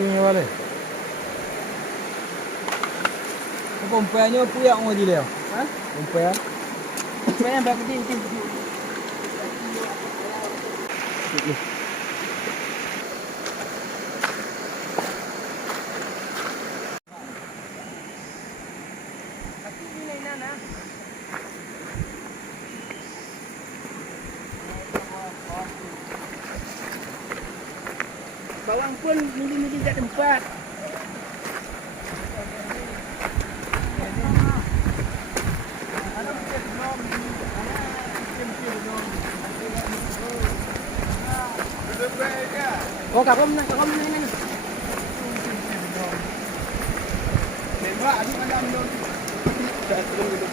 punya wala. Perempuannya apa yang mau dia? Ha? Perempuan. Perempuan yang berapa dia? Barang pun mungkin tak tempat. Oh, karom na ni. Tembak adik malam tu. Tak turun dulu.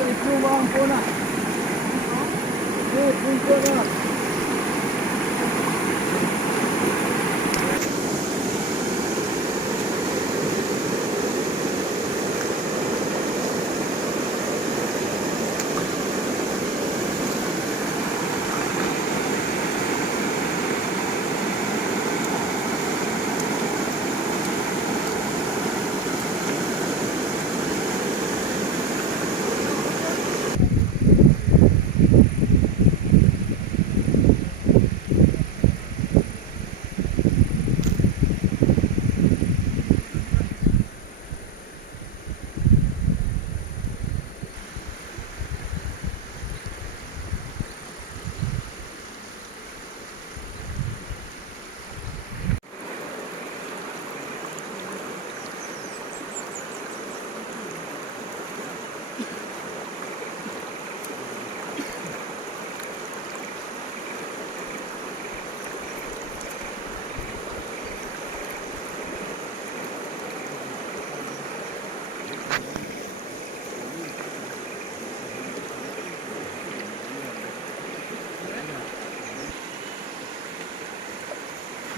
Itu bang pun nak. Pun nak.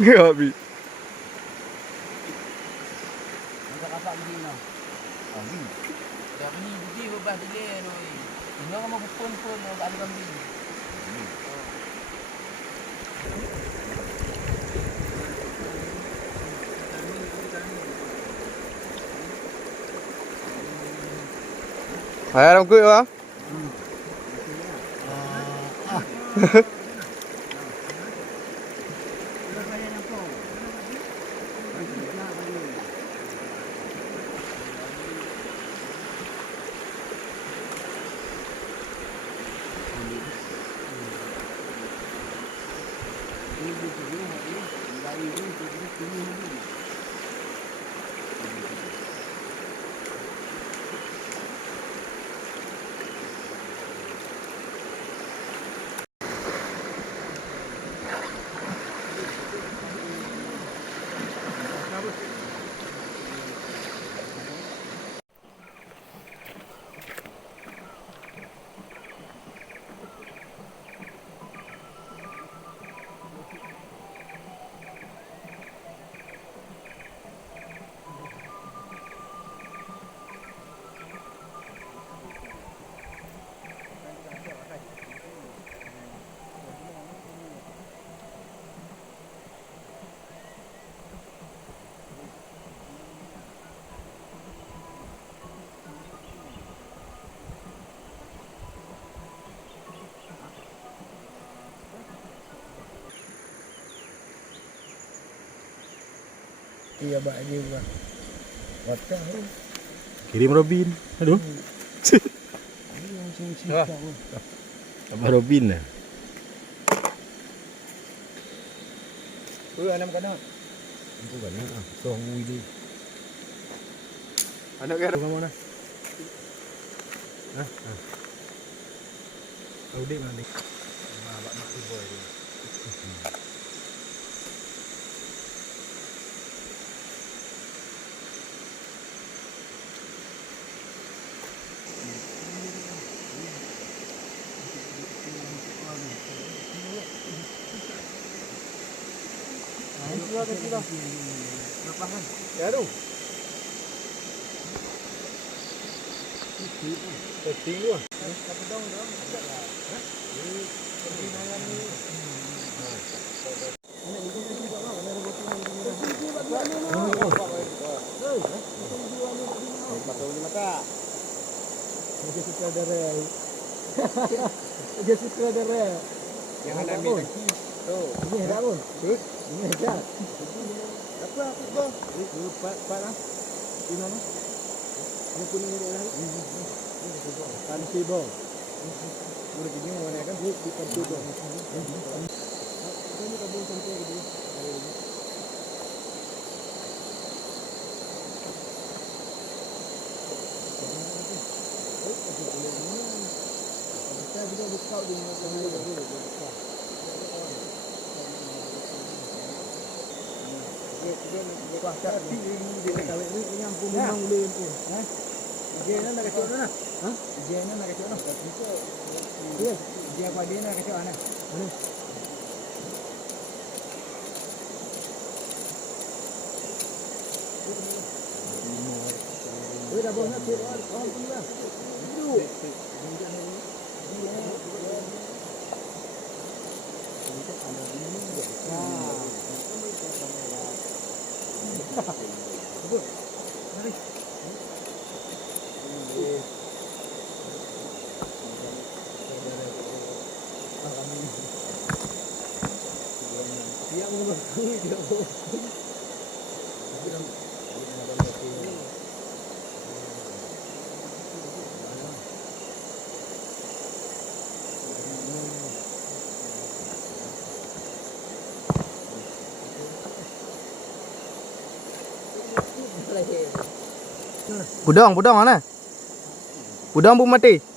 Ya, Bi. Kakak begini noh. Abi. Dah bunyi biji bebas dia noi. Ini orang mau pun nak ada kambing. Hai orang kuih bang. Iya bak dia buat. Watak tu. Kirim Robin. Aduh. Wah. Abah Robin lah. Anak kanak. Itu kan nak song ini. Anak kira. Mana? Hah? Audit mana? Abah mak tu boy tu. kaki dah. Lepas kan? Ya tu. Setting tu. Satu daun dah. Dia sutradara. Jangan ambil kaki. Tu. Ini ada pun. Ini ada. Apa apa? Pak lah. Di mana? Ini pun ini dah. Kan sibong. Boleh gini mana kan? Di kantor tu. Ini kabel sampai ke dia. Kita juga buka di mana dulu. Wah, tapi dia kawin ni nyampung memang boleh pun. Dia nak kacau mana? Ha? Dia nak kacau mana? Dia dia apa dia nak kacau mana? Mana? Dah boleh nak tiru orang pun lah. Itu. Budang mana? Budang pun mati.